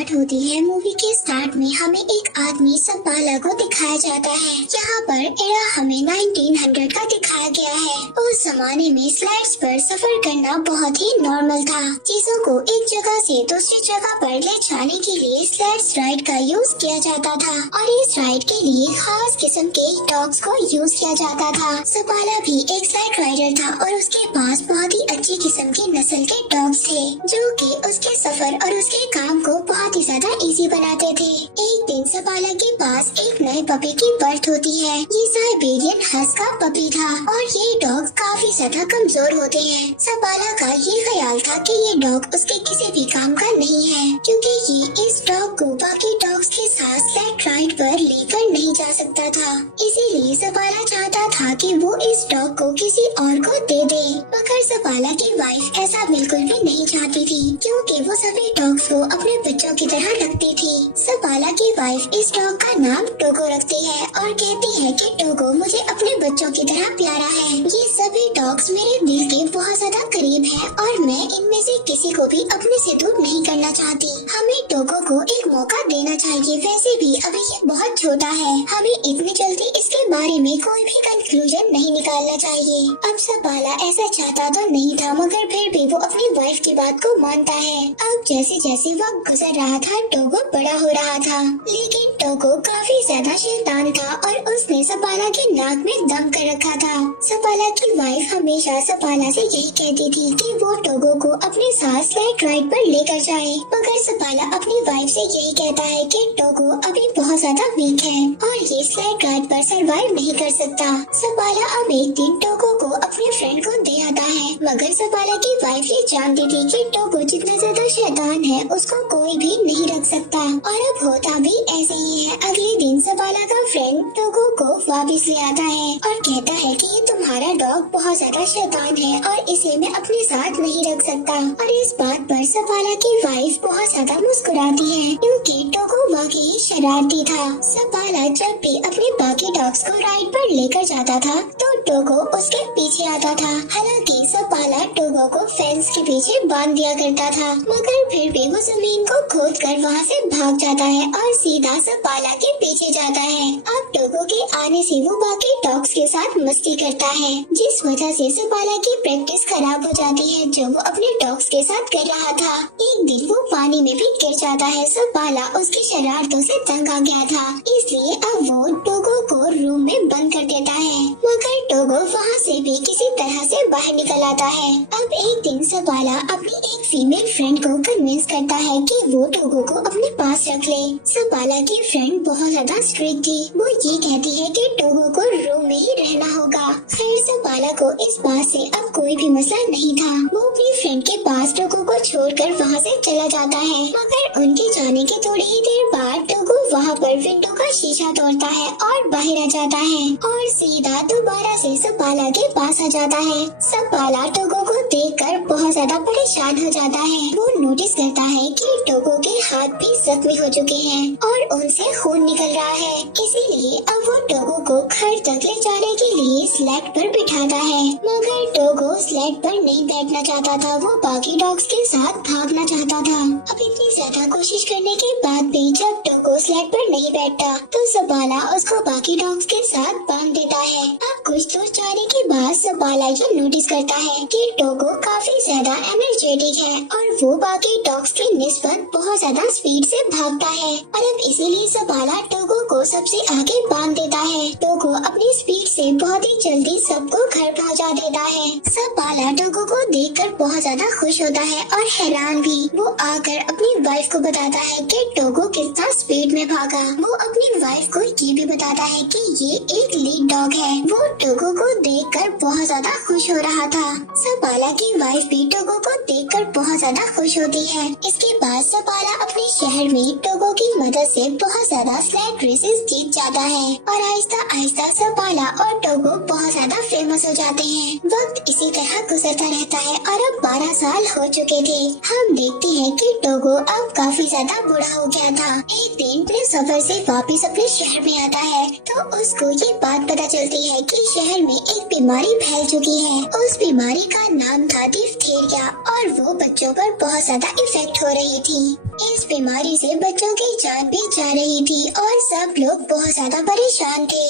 Start होती है। Movie के स्टार्ट में हमें एक आदमी सपाला को दिखाया जाता है। यहाँ पर एरा हमें 1900 का दिखाया गया है। उस जमाने में स्लाइड्स पर सफर करना बहुत ही नॉर्मल था। चीजों को एक जगह से दूसरी जगह पर ले जाने के लिए स्लाइड्स राइड का यूज किया जाता था और इस राइड के लिए खास किस्म के डॉग्स को यूज किया जाता था। सपाला भी एक स्लाइड राइडर था और उसके पास बहुत ही अच्छी किस्म की नस्ल के डॉग्स थे जो कि उसके सफर और उसके काम को बहुत ही ज्यादा इजी बनाते थे। एक दिन सपाला के पास एक नए पपी की बर्थ होती है। ये साइबेरियन हस्क का पपी था और ये डॉग काफी ज्यादा कमजोर होते हैं। सपाला का ये ख्याल था कि ये डॉग उसके किसी भी काम का नहीं है क्योंकि ये इस डॉग को बाकी डॉग्स के साथ स्लाइड राइड पर लेकर नहीं जा सकता था। इसीलिए सपाला चाहता था कि वो इस डॉग को किसी और को दे दे, मगर सपाला की वाइफ ऐसा बिल्कुल भी नहीं चाहती थी क्योंकि वो सभी डॉग्स को अपने बच्चों की तरह रखती थी। सपाला की वाइफ इस डॉग का नाम टोगो रखती है और कहती है कि टोगो मुझे अपने बच्चों की तरह प्यारा है। ये सभी डॉग्स मेरे दिल के बहुत ज्यादा करीब है और मैं इनमें से किसी को भी अपने से दूर नहीं करना चाहती। हमें टोगो को एक मौका देना चाहिए। वैसे भी अभी ये बहुत छोटा है, हमें इतनी जल्दी इसके बारे में कोई भी कंक्लूजन नहीं निकालना चाहिए। अब सपाला ऐसा चाहता तो नहीं था मगर फिर भी वो अपनी वाइफ की बात को मानता है। अब जैसे जैसे वक्त गुजर रहा था टोगो बड़ा हो रहा था, लेकिन टोगो काफी ज्यादा शैतान था और उसने सपाला के नाक में दम कर रखा था। सपाला की वाइफ हमेशा सपाला से यही कहती थी कि वो टोगो को अपने साथ स्लाइड राइड पर लेकर जाए, मगर सपाला अपनी वाइफ से यही कहता है कि टोगो अभी बहुत ज्यादा वीक है और ये स्लाइड राइड पर सरवाइव नहीं कर सकता। सपाला अब एक दिन टोगो को अपने फ्रेंड को दे आता है, मगर सपाला की वाइफ ये जानती थी कि टोगो जितना ज्यादा शैतान है उसको कोई भी नहीं रख सकता और अब होता भी ऐसे ही है। अगले दिन सपाला का फ्रेंड टोगो को वापस ले आता है और कहता है कि ये तुम्हारा डॉग बहुत ज्यादा शैतान है और इसे मैं अपने साथ नहीं रख सकता। और इस बात पर सपाला की वाइफ बहुत ज्यादा मुस्कुराती है क्योंकि टोगो वाकई शरारती था। सपाला जब भी अपने बाकी डॉग्स को राइड पर लेकर जाता था तो टोगो उसके पीछे आता था। हालांकि सपाला टोगो को फेंस के पीछे बांध दिया करता था, मगर फिर भी वो जमीन को खोद कर वहाँ से भाग जाता है और सीधा सपाला के पीछे जाता है। अब टोगो के आने से वो बाकी डॉग्स के साथ मस्ती करता है, जिस वजह से सपाला की प्रैक्टिस खराब हो जाती है जो वो अपने डॉग्स के साथ कर रहा था। एक दिन वो पानी में भी गिर जाता है। सपाला उसकी शरारतों से तंग आ गया था, इसलिए अब वो टोगो को रूम में बंद कर देता है, मगर टोगो वहाँ से भी किसी तरह से बाहर निकल आता है। अब एक दिन सपाला अपनी एक फीमेल फ्रेंड को कन्विंस करता है कि वो टोगो को अपने पास रख ले। सपाला की फ्रेंड बहुत ज्यादा स्ट्रिक्ट थी, वो ये कहती है कि टोगो को रूम में ही रहना होगा। खैर सपाला को इस बात से अब कोई भी मसला नहीं था। वो अपनी फ्रेंड के पास टोगो को छोड़कर वहाँ से चला जाता है, मगर उनके जाने के थोड़ी ही देर बाद टोगो वहाँ पर विंडो का शीशा तोड़ता है और बाहर आ जाता है और सीधा दोबारा से सपाला के पास आ जाता है। सपाला टोगो को देखकर बहुत ज्यादा परेशान हो जाता है। वो नोटिस करता है कि टोगो के हाथ भी जख्मी हो चुके हैं और उनसे खून निकल रहा है, इसीलिए अब वो टोगो को घर तक ले जाने के लिए स्लैड पर बिठाता है, मगर टोगो स्लैड पर नहीं बैठना चाहता था। वो बाकी डॉग्स के साथ भागना चाहता था। अब इतनी ज्यादा कोशिश करने के बाद भी जब टोगो स्लैड पर नहीं बैठता तो सपाला उसको बाकी डॉग्स के साथ बांध देता है। अब कुछ दूर जाने के बाद सपाला ये नोटिस करता है कि टोगो काफी ज्यादा एनर्जेटिक है और वो बाकी डॉग्स के निस्बत बहुत ज्यादा स्पीड से भागता है और अब इसीलिए सपाला टोगो को सबसे आगे बांध देता है। टोगो अपनी स्पीड से बहुत ही जल्दी सबको घर पहुंचा देता है। सपाला टोगो को देखकर बहुत ज्यादा खुश होता है और हैरान भी। वो आकर अपनी वाइफ को बताता है कि टोगो कितना स्पीड में भागा। वो अपनी वाइफ को ये भी बताता है कि ये एक लीड डॉग है। वो टोगो को देखकर बहुत ज्यादा खुश हो रहा था। सपाला की वाइफ भी टोगो को देखकर बहुत ज्यादा खुश होती है। इसके बाद सपाला अपने शहर में टोगो की मदद से बहुत ज्यादा स्लैड रेसेस जीत जाता है और आहिस्ता आहिस्ता सपाला और टोगो बहुत ज्यादा फेमस हो जाते हैं। वक्त इसी तरह गुजरता रहता है और अब 12 साल हो चुके थे। हम देखते हैं कि टोगो अब काफी ज्यादा बूढ़ा हो गया था। एक दिन अपने सफर से वापस अपने शहर में आता है तो उसको ये बात पता चलती है कि शहर में एक बीमारी फैल चुकी है। उस बीमारी का नाम था डिप्थीरिया और वो बच्चों पर बहुत ज्यादा इफेक्ट हो रही थी। इस बीमारी से बच्चों की जान भी जा रही थी और सब लोग बहुत ज्यादा परेशान थे।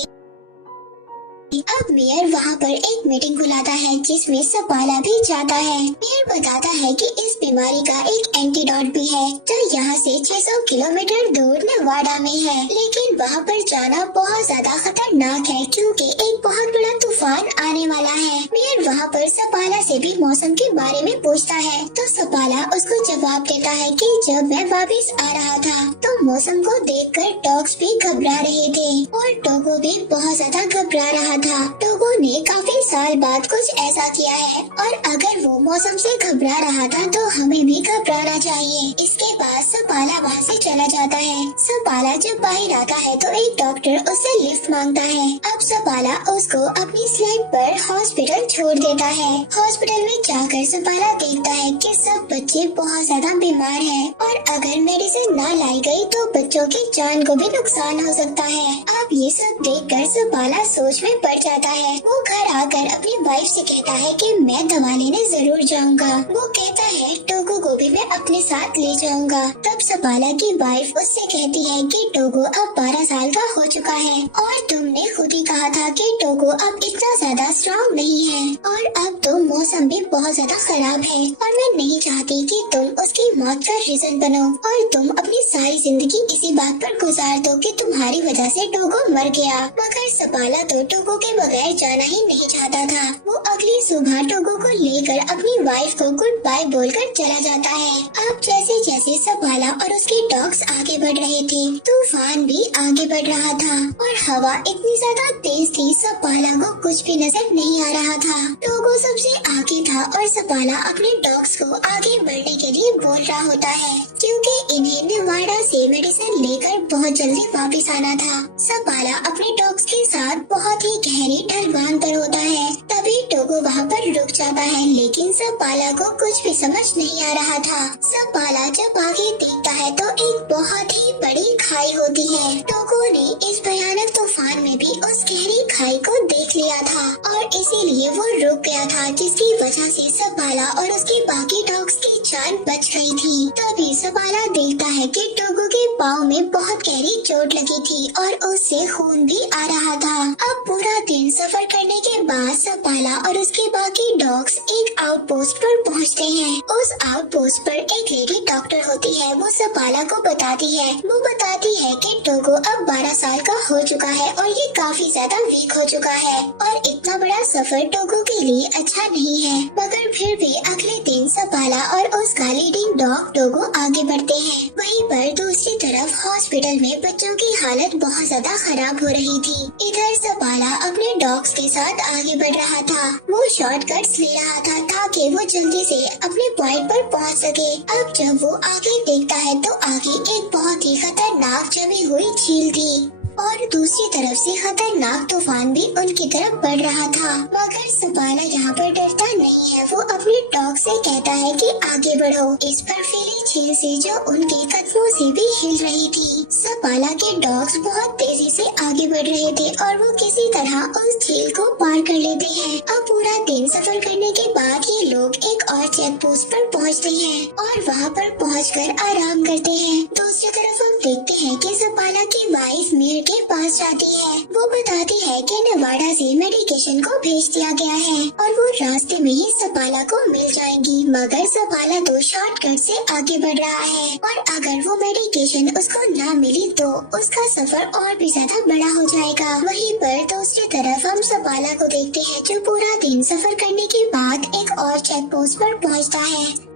अब मेयर वहाँ पर एक मीटिंग बुलाता है जिसमें सपाला भी जाता है। मेयर बताता है कि इस बीमारी का एक एंटीडोट भी है जो यहाँ से 600 किलोमीटर दूर नेवाडा में है, लेकिन वहाँ पर जाना बहुत ज्यादा खतरनाक है क्योंकि एक बहुत बड़ा तूफान आने वाला है। मेयर वहाँ पर सपाला से भी मौसम के बारे में पूछता है तो सपाला उसको जवाब देता है कि जब मैं वापस आ रहा था तो मौसम को देखकर डॉग्स भी घबरा रहे थे और टोगो भी बहुत ज्यादा घबरा रहा था। टोगो ने काफी साल बाद कुछ ऐसा किया है और अगर वो मौसम से घबरा रहा था तो हमें भी घबराना चाहिए। इसके बाद सपाला वहाँ से चला जाता है। सपाला जब बाहर आता है तो एक डॉक्टर उससे लिफ्ट मांगता है। अब सपाला उसको अपनी स्लाइड पर हॉस्पिटल छोड़ देता है। हॉस्पिटल में जाकर सपाला देखता है कि सब बच्चे बहुत ज्यादा बीमार हैं और अगर मेडिसिन न लाई गई तो बच्चों की जान को भी नुकसान हो सकता है। अब ये सब देखकर सपाला सोच में पड़ जाता है। वो घर आकर अपनी वाइफ से कहता है कि मैं दवा लेने जरूर जाऊंगा। वो कहता है टोगो को भी मैं अपने साथ ले जाऊंगा। तब सपाला की वाइफ उससे कहती है कि टोगो अब 12 साल का हो चुका है और तुमने खुद ही कहा था कि टोगो अब इतना ज्यादा स्ट्रॉन्ग नहीं है और अब तो मौसम भी बहुत ज्यादा खराब है और मैं नहीं चाहती कि तुम उसकी मौत का रीजन बनो और तुम अपनी सारी जिंदगी इसी बात पर गुजार दो कि तुम्हारी वजह से टोगो मर गया। मगर सपाला तो टोगो के बगैर जाना ही नहीं चाहता था। वो अगली सुबह टोगो को लेकर अपनी वाइफ को गुड बाय बोलकर चला जाता है। अब जैसे जैसे सपाला और उसके डॉग्स आगे बढ़ रहे थे तूफान भी आगे बढ़ रहा था और हवा इतनी ज्यादा तेज थी सपाला को कुछ भी नजर नहीं आ रहा था। टोगो सबसे आगे था और सपाला अपने डॉग्स को आगे बढ़ने के लिए बोल रहा होता है क्योंकि इन्हें नेवाडा से मेडिसिन लेकर बहुत जल्दी वापस आना था। सपाला अपने डॉग्स के साथ बहुत ही गहरी ढलवान पर होता है। तभी टोगो वहाँ पर रुक जाता है लेकिन सपाला को कुछ भी समझ नहीं आ रहा था। सपाला जब आगे देखता है तो एक बहुत ही बड़ी खाई होती है। टोगो ने इस भयानक तूफान में भी उस गहरी खाई को देख लिया था और इसीलिए वो रुक गया था जिसकी वजह से सपाला और उसके बाकी डॉग्स की जान बच गई थी। तभी सपाला देखता है कि टोगो के पाँव में बहुत गहरी चोट लगी थी और उससे खून भी आ रहा था। अब पूरा दिन सफर करने के बाद सपाला और उसके बाकी डॉग्स एक आउटपोस्ट पर पहुंचते हैं। उस आउटपोस्ट पर एक लेडी डॉक्टर होती है। वो सपाला को बताती है कि टोगो अब 12 साल का हो चुका है और ये काफी ज्यादा वीक हो चुका है और इतना बड़ा सफर टोगो के लिए अच्छा नहीं है। मगर फिर भी अगले दिन सपाला और उसका लीडिंग डॉग टोगो आगे बढ़ते हैं। वहीं पर दूसरी तरफ हॉस्पिटल में बच्चों की हालत बहुत ज्यादा खराब हो रही थी। इधर सपाला अपने डॉग्स के साथ आगे बढ़ रहा था। वो शॉर्टकट्स ले रहा था ताकि वो जल्दी से अपने पॉइंट पर पहुंच सके। अब जब वो आगे देखता है तो आगे एक बहुत ही खतरनाक जमी हुई झील थी और दूसरी तरफ से खतरनाक तूफान भी उनकी तरफ बढ़ रहा था। मगर सपाला यहाँ पर डरता नहीं है। वो अपने डॉग से कहता है कि आगे बढ़ो। इस बर्फीली झील से जो उनके कदमों से भी हिल रही थी। सपाला के डॉग्स बहुत तेजी से आगे बढ़ रहे थे और वो किसी तरह उस झील को पार कर लेते हैं। अब पूरा दिन सफर करने के बाद ये लोग एक और चेक पोस्ट पर पहुँचते हैं और वहाँ पर पहुँचकर आराम करते हैं। दूसरी तरफ हम देखते हैं कि सपाला की वाइफ मेयर के पास जाती है। वो बताती है कि नेवाडा से मेडिकेशन को भेज दिया गया है और वो रास्ते में ही सपाला को मिल जाएंगी। मगर सपाला तो शॉर्टकट से आगे बढ़ रहा है और अगर वो मेडिकेशन उसको न मिली तो उसका सफर और भी ज्यादा बड़ा हो जाएगा। वहीं पर दूसरी तरफ हम सपाला को देखते हैं जो पूरा दिन सफर करने के बाद एक और चेक पोस्ट पर पहुँचता है।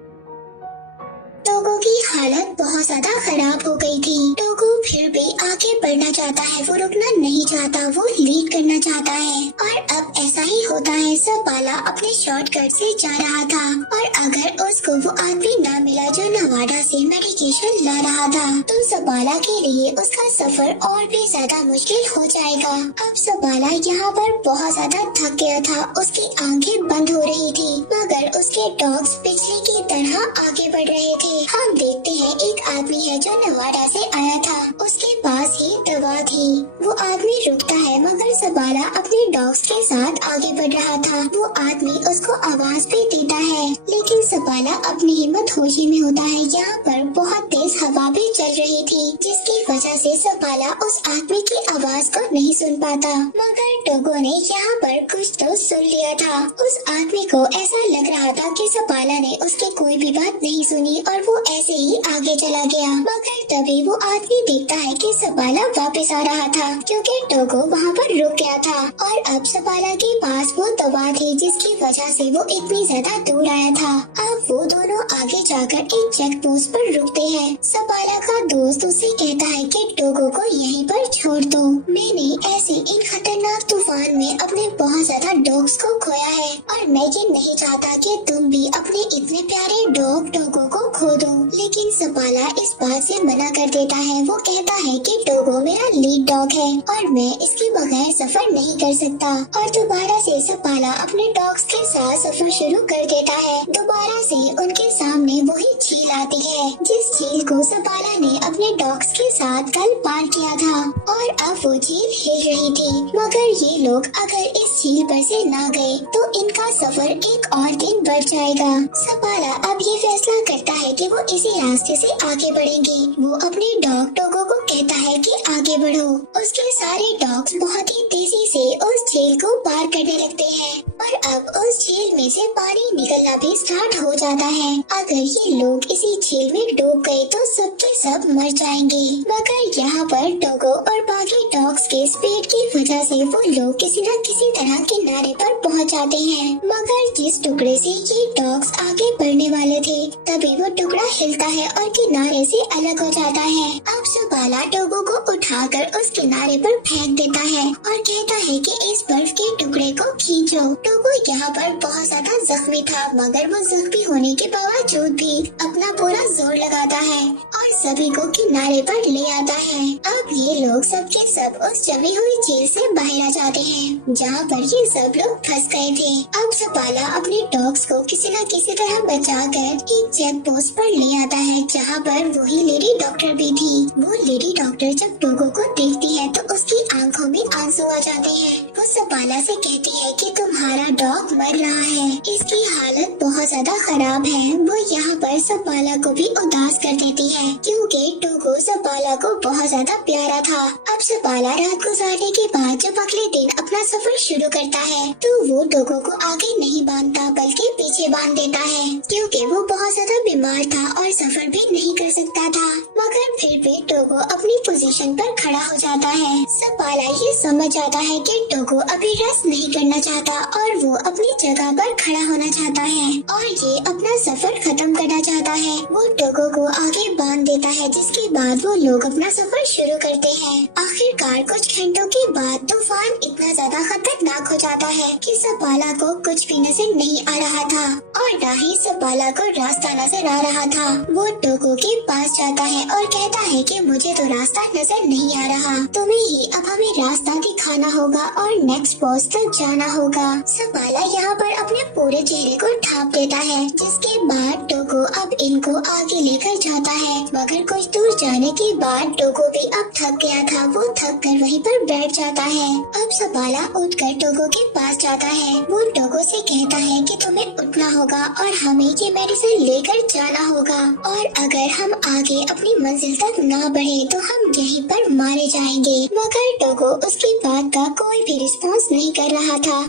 टोगो की हालत बहुत ज्यादा खराब हो गई थी। टोगो फिर भी आगे बढ़ना चाहता है। वो रुकना नहीं चाहता, वो लीड करना चाहता है और अब ऐसा ही होता है। सपाला अपने शॉर्टकट से जा रहा था और अगर उसको वो आदमी न मिला जो नेवाडा से मेडिकेशन ला रहा था तो सपाला के लिए उसका सफर और भी ज्यादा मुश्किल हो जाएगा। अब सपाला यहाँ पर बहुत ज्यादा थक गया था। उसकी आंखें बंद हो रही थी मगर उसके डॉग्स बिजली की तरह आगे बढ़ रहे थे। हम देखते हैं एक आदमी है जो नेवाडा से आया था। उसके पास ही दवा थी। वो आदमी रुकता है मगर सबाला अपने डॉग्स के साथ आगे बढ़ रहा था। वो आदमी उसको आवाज भी देता है लेकिन सबाला अपनी हिम्मत होशी में होता है। यहाँ पर बहुत तेज हवा भी चल रही थी जिसकी वजह से सबाला उस आदमी की आवाज को नहीं सुन पाता। मगर टोगो ने यहाँ पर कुछ तो सुन लिया था। उस आदमी को ऐसा लग रहा था कि सबाला ने उसकी कोई भी बात नहीं सुनी और वो ऐसे ही आगे चला गया। मगर तभी वो आदमी देखता है कि सबाला वापस आ रहा था क्योंकि टोगो वहाँ पर रुक गया था और अब सबाला के पास वो दवा थी जिसकी वजह से वो इतनी ज्यादा दूर आया था। अब वो दोनों आगे जाकर एक चेक पोस्ट पर रुकते हैं। सबाला का दोस्त उसे कहता है कि टोगो को यहीं पर छोड़ दो। मैंने ऐसे इन खतरनाक तूफान में अपने बहुत ज्यादा डॉग्स को खोया है और मैं ये नहीं चाहता कि तुम भी अपने इतने प्यारे डॉग टोगो को खो दो। लेकिन सबाला इस बात से मना कर देता है। वो कहता है कि टोगो मेरा लीड डॉग है और मैं इसके बगैर सफर नहीं कर सकता। और दोबारा से सबाला अपने डॉग्स के साथ सफर शुरू कर देता है। दोबारा से उनके सामने वही झील आती है जिस झील को सबाला ने अपने डॉग्स के साथ कल पार किया था और अब वो झील हिल रही थी। मगर ये लोग अगर इस झील पर से ना गए तो इनका सफर एक और दिन बढ़ जाएगा। सबाला अब ये फैसला करता है कि वो इसी रास्ते से आगे बढ़ेंगे। वो अपने डॉग टोगो को कहता है कि आगे बढ़ो। उसके सारे डॉग्स बहुत ही तेजी से उस झील को पार करने लगते हैं और अब उस झील में से पानी निकलना भी स्टार्ट हो जाता है। अगर ये लोग इसी झील में डूब गए तो सबके सब मर जाएंगे। मगर यहाँ पर टोगो और बाकी डॉग्स के स्पीड की वजह से वो लोग किसी न किसी तरह किनारे पर पहुँच जाते हैं। मगर जिस टुकड़े से ये डॉग्स आगे बढ़ने वाले थे तभी वो टुकड़ा हिलता है और किनारे से अलग हो जाता है। अब सबाला टोगो को उठाकर उस किनारे पर फेंक देता है और कहता है कि इस बर्फ के टुकड़े को खींचो। टोगो यहाँ पर बहुत ज्यादा जख्मी था मगर वो जख्मी होने के बावजूद भी अपना पूरा जोर लगाता है और सभी को किनारे पर ले आता है। अब ये लोग सबके सब उस जमी हुई झील से बाहर आ जाते हैं जहाँ पर ये सब लोग फंस गए थे। अब सबाला अपने डॉग्स को किसी न किसी तरह बचाकर एक चेक पोस्ट पर ले आता है जहाँ पर वही लेडी डॉक्टर भी थी। वो लेडी डॉक्टर जब टोगो को देखती है तो उसकी आंखों में आंसू आ जाते हैं। वो सबाला से कहती है कि तुम्हारा डॉग मर रहा है, इसकी हालत बहुत ज्यादा खराब है। वो यहाँ पर सबाला को भी उदास कर देती है क्योंकि टोगो सबाला को बहुत ज्यादा प्यारा था। अब सबाला रात गुजारने के बाद जब अगले दिन अपना सफर शुरू करता है तो वो टोगो को आगे नहीं बांधता बल्कि पीछे बांध देता है क्योंकि वो बहुत ज्यादा बीमार था और सफर भी नहीं कर सकता था। मगर फिर भी टोगो अपनी पोजीशन पर खड़ा हो जाता है। सबाला ये समझ जाता है कि टोगो अभी रेस्ट नहीं करना चाहता और वो अपनी जगह पर खड़ा होना चाहता है और ये अपना सफर खत्म करना चाहता है। वो टोगो को आगे बांध देता है जिसके बाद वो लोग अपना सफर शुरू करते हैं। आखिरकार कुछ घंटों के बाद तूफान इतना ज्यादा खतरनाक हो जाता है कि सबाला को कुछ भी नजर नहीं आ रहा था और ना ही सबाला को रास्ता नजर आ रहा था। वो टोगो के पास जाता है और कहता है कि मुझे तो रास्ता नजर नहीं आ रहा, तुम्हें ही अब हमें रास्ता दिखाना होगा और नेक्स्ट पोस्ट तक जाना होगा। सबाला यहाँ पर अपने पूरे चेहरे को ढांप देता है जिसके बाद टोगो अब इनको आगे लेकर जाता है। मगर कुछ दूर जाने के बाद टोगो भी अब थक गया था। वो थक कर वहीं पर बैठ जाता है। अब सबाला उठकर टोगो के पास जाता है। वो टोगो से कहता है कि तुम्हें उठना होगा और हमें ये मेडिसिन लेकर जाना होगा और अगर हम आगे अपनी मंजिल तक ना बढ़े तो हम यहीं पर मारे जाएंगे। मगर टोगो उसकी बात का कोई भी रिस्पॉन्स नहीं कर रहा था।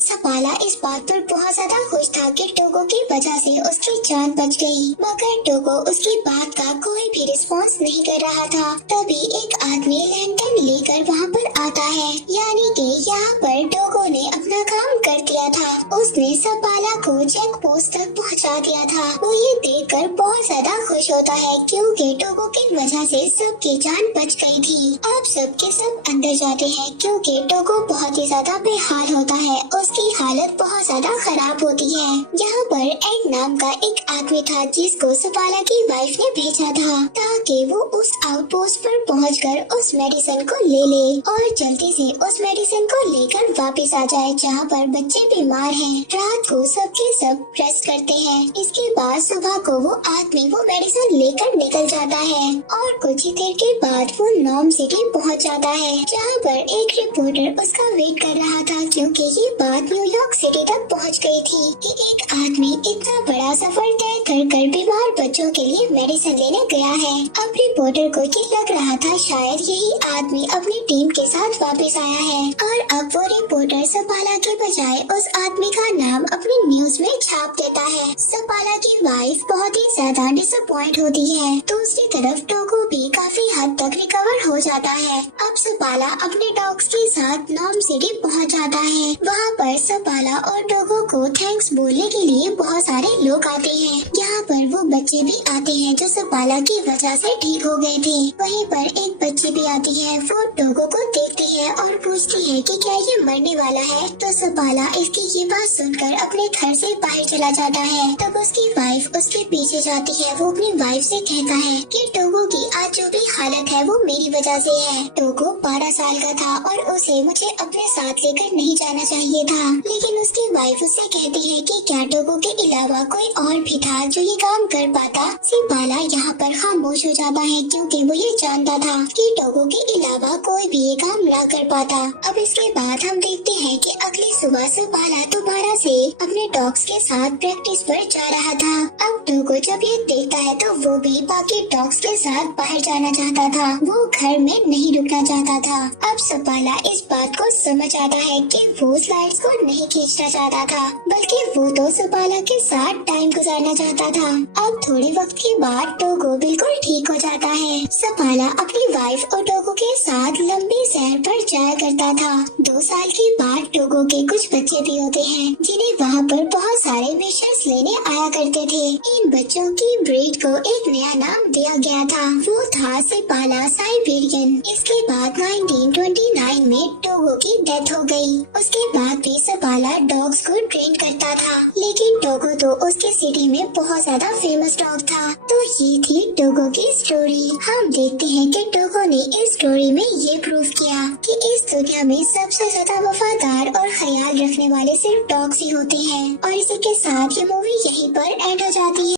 सबाला इस बात पर बहुत ज्यादा खुश था कि टोगो की वजह से उसकी जान बच गई। मगर टोगो उसकी बात का कोई भी रिस्पॉन्स नहीं कर रहा था। तभी एक आदमी लैंटर्न लेकर वहाँ पर आता है, यानी कि यहाँ पर टोगो ने अपना काम कर दिया था। उसने सबाला को चेक पोस्ट तक पहुँचा दिया था। वो ये देखकर बहुत ज्यादा खुश होता है क्योंकि टोगो की वजह से सबकी जान बच गई थी। अब सबके सब अंदर जाते हैं क्योंकि टोगो बहुत ही ज्यादा बेहाल होता है। उसकी हालत बहुत ज्यादा खराब होती है। यहाँ पर एड नाम का एक आदमी था जिसको सबाला की वाइफ ने भेजा था ताकि वो उस आउटपोस्ट पर पहुंचकर उस मेडिसिन को ले ले और जल्दी से उस मेडिसिन को लेकर वापस आ जाए जहाँ पर बच्चे बीमार हैं। रात को सबके सब रेस्ट करते हैं। इसके बाद सुबह को वो आदमी वो मेडिसिन लेकर निकल जाता है और कुछ ही देर के बाद वो नॉर्म सिटी पहुंच जाता है, जहाँ पर एक रिपोर्टर उसका वेट कर रहा था, क्योंकि ये बात न्यूयॉर्क सिटी तक पहुंच गई थी कि एक आदमी इतना बड़ा सफर तय कर बीमार बच्चों के लिए मेडिसिन लेने गया है। अब रिपोर्टर को ये लग रहा था शायद यही आदमी अपनी टीम के साथ वापस आया है, और अब वो रिपोर्टर सपाला के बजाय उस आदमी का नाम अपनी न्यूज में छाप देता है। सपाला की वाइफ बहुत ही ज्यादा डिसअपॉइंट होती है। दूसरी तरफ टोगो भी काफी हद तक रिकवर हो जाता है। अब सपाला अपने डॉग्स के साथ नॉर्म सिटी पहुंच जाता है। वहाँ पर सपाला और टोगो को थैंक्स बोलने के लिए बहुत सारे लोग आते हैं। यहाँ पर वो बच्चे भी आते हैं जो सपाला की वजह से ठीक हो गए थे। वहीं पर एक बच्ची भी आती है। वो टोगो को देखती है और पूछती है कि क्या ये मरने वाला है। तो सपाला इसकी ये बात सुनकर अपने घर से बाहर चला जाता है। तब उसकी वाइफ उसके पीछे जाती है। वो अपनी वाइफ से कहता है कि टोगो की आज जो भी हालत है वो मेरी वजह से है। टोगो 12 साल का था और उसे मुझे अपने साथ लेकर नहीं जाना चाहिए था, लेकिन उसकी वाइफ उससे कहती है कि क्या टोगो के अलावा कोई और भी था जो ये काम कर पाता। सपाला यहाँ पर खामोश हो जाता है, क्योंकि वो ये जानता था कि टोगो के अलावा कोई भी ये काम ना कर पाता। अब इसके बाद हम देखते हैं कि अगली सुबह सपाला दोबारा से अपने डॉग्स के साथ प्रैक्टिस पर जा रहा था। अब टोगो जब ये देखता है तो वो भी बाकी डॉग्स के साथ बाहर जाना चाहता था। वो घर में नहीं रुकना चाहता था। अब सपाला इस बात को समझ आता है कि वो स्लाइड्स को नहीं खींचना चाहता था, बल्कि वो तो सपाला के साथ टाइम गुजारना चाहता था। अब थोड़े वक्त के बाद टोगो बिल्कुल ठीक हो जाता है। सपाला अपनी वाइफ और टोगो के साथ लंबी सैर पर जाया करता था। 2 साल के बाद टोगो के कुछ बच्चे भी होते हैं, जिन्हें वहाँ पर बहुत सारे विशेष लेने आया करते थे। इन बच्चों की ब्रीड को एक नया नाम दिया गया था। वो था सपाला साइबेरियन। इसके बाद 1929 में टोगो की डेथ हो गई। उसके बाद भी सपाला डॉग्स को ट्रेन करता था, लेकिन टोगो तो उसके सिटी में बहुत ज्यादा फेमस डॉग था। तो ये थी टोगो की स्टोरी। हम देखते हैं कि टोगो ने इस स्टोरी में ये प्रूव किया कि इस दुनिया में सबसे ज्यादा वफादार और ख्याल रखने वाले सिर्फ डॉग्स ही होते हैं। और इसी के साथ ये मूवी यहीं पर एंड हो जाती है।